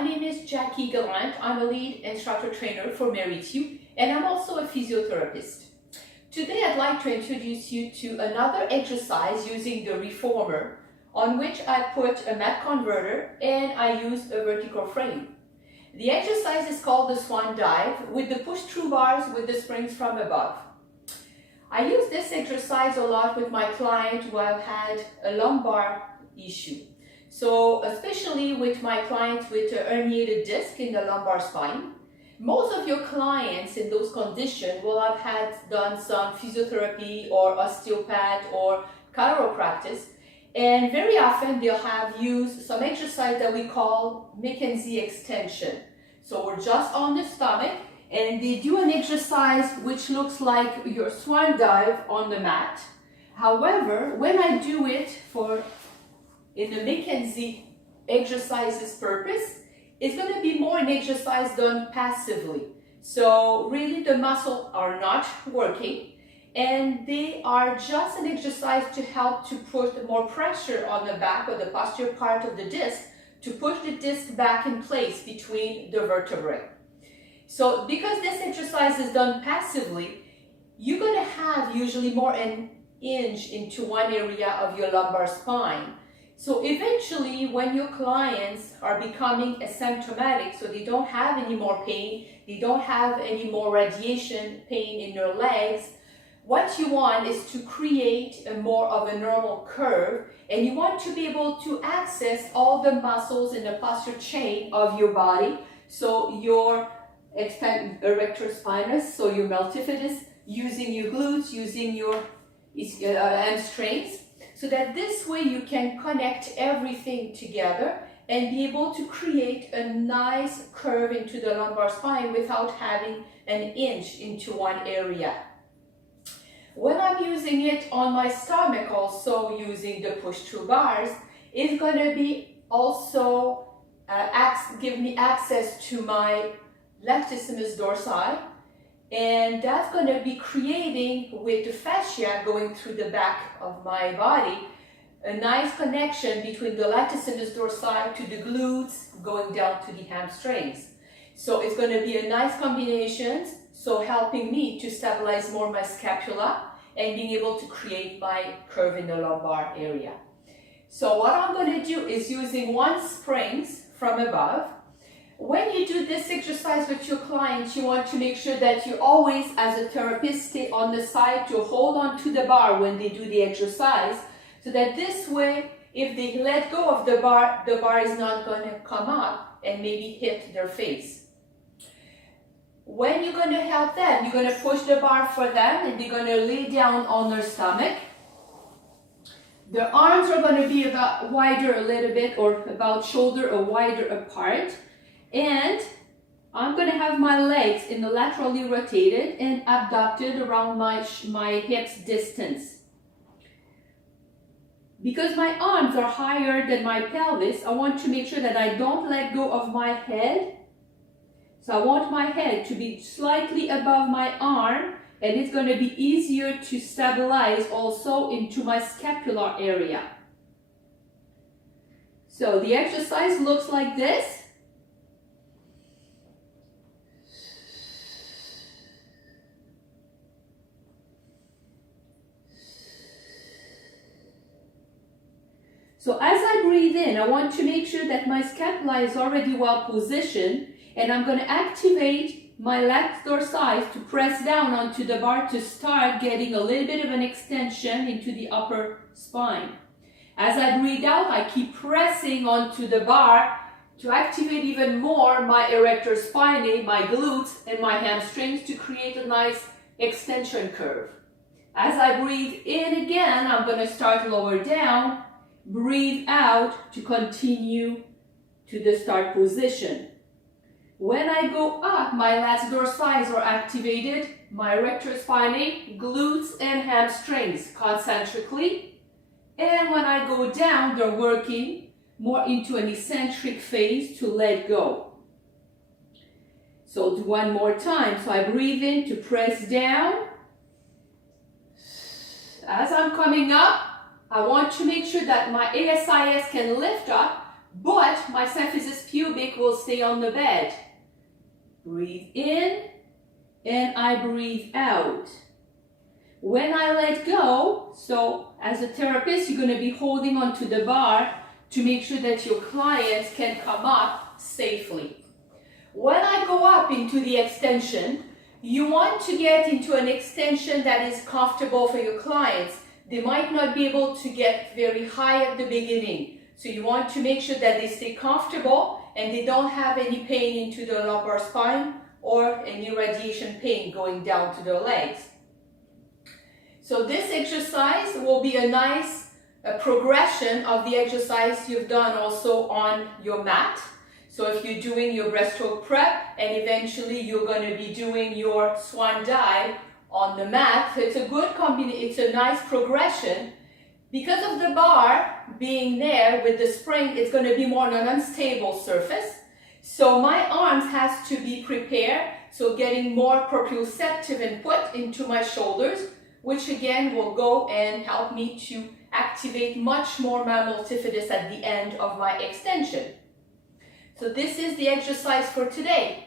My name is Jacqueline Gallant. I'm a lead instructor trainer for Merrithew, and I'm also a physiotherapist. Today I'd like to introduce you to another exercise using the reformer, on which I put a mat converter and I use a vertical frame. The exercise is called the Swan Dive with the push-through bars with the springs from above. I use this exercise a lot with my client who have had a lumbar issue. So especially with my clients with a herniated disc in the lumbar spine. Most of your clients in those conditions will have had done some physiotherapy or osteopath or chiropractic, and very often they'll have used some exercise that we call Mackenzie extension. So we're just on the stomach and they do an exercise which looks like your swan dive on the mat. However, when I do it in the Mackenzie exercises purpose, it's going to be more an exercise done passively. So really the muscles are not working and they are just an exercise to help to put more pressure on the back or the posterior part of the disc to push the disc back in place between the vertebrae. So because this exercise is done passively, you're going to have usually more an hinge into one area of your lumbar spine. So eventually when your clients are becoming asymptomatic, so they don't have any more pain, they don't have any more radiation pain in their legs, what you want is to create a more of a normal curve, and you want to be able to access all the muscles in the posterior chain of your body. So your erector spinous, so your multifidus, using your glutes, using your hamstrings, so that this way you can connect everything together and be able to create a nice curve into the lumbar spine without having an hinge into one area. When I'm using it on my stomach, also using the push-through bars, it's going to be also give me access to my latissimus dorsi, and that's going to be creating, with the fascia going through the back of my body, a nice connection between the latissimus dorsi to the glutes going down to the hamstrings. So it's going to be a nice combination, so helping me to stabilize more my scapula and being able to create my curve in the lumbar area. So what I'm going to do is using one springs from above. When you do this exercise with your clients, you want to make sure that you always, as a therapist, stay on the side to hold on to the bar when they do the exercise, so that this way, if they let go of the bar is not going to come up and maybe hit their face. When you're going to help them, you're going to push the bar for them and they're going to lay down on their stomach. Their arms are going to be about wider a little bit, or about shoulder or wider apart. And I'm going to have my legs in the laterally rotated and abducted around my hips distance. Because my arms are higher than my pelvis, I want to make sure that I don't let go of my head. So I want my head to be slightly above my arm, and it's going to be easier to stabilize also into my scapular area. So the exercise looks like this. So as I breathe in, I want to make sure that my scapula is already well positioned, and I'm going to activate my lats dorsi to press down onto the bar to start getting a little bit of an extension into the upper spine. As I breathe out, I keep pressing onto the bar to activate even more my erector spinae, my glutes, and my hamstrings to create a nice extension curve. As I breathe in again, I'm going to start lower down. Breathe out to continue to the start position. When I go up, my lats dorsi are activated, my erector spinae, glutes, and hamstrings concentrically. And when I go down, they're working more into an eccentric phase to let go. So do one more time. So I breathe in to press down. As I'm coming up, I want to make sure that my ASIS can lift up but my symphysis pubic will stay on the bed. Breathe in, and I breathe out. When I let go, so as a therapist, you're going to be holding onto the bar to make sure that your clients can come up safely. When I go up into the extension, you want to get into an extension that is comfortable for your clients. They might not be able to get very high at the beginning. So you want to make sure that they stay comfortable and they don't have any pain into the lumbar spine or any radiation pain going down to their legs. So this exercise will be a nice progression of the exercise you've done also on your mat. So if you're doing your breaststroke prep and eventually you're going to be doing your Swan Dive on the mat, so it's a good combination, it's a nice progression. Because of the bar being there with the spring, it's going to be more on an unstable surface. So my arms has to be prepared, so getting more proprioceptive input into my shoulders, which again will go and help me to activate much more my multifidus at the end of my extension. So this is the exercise for today.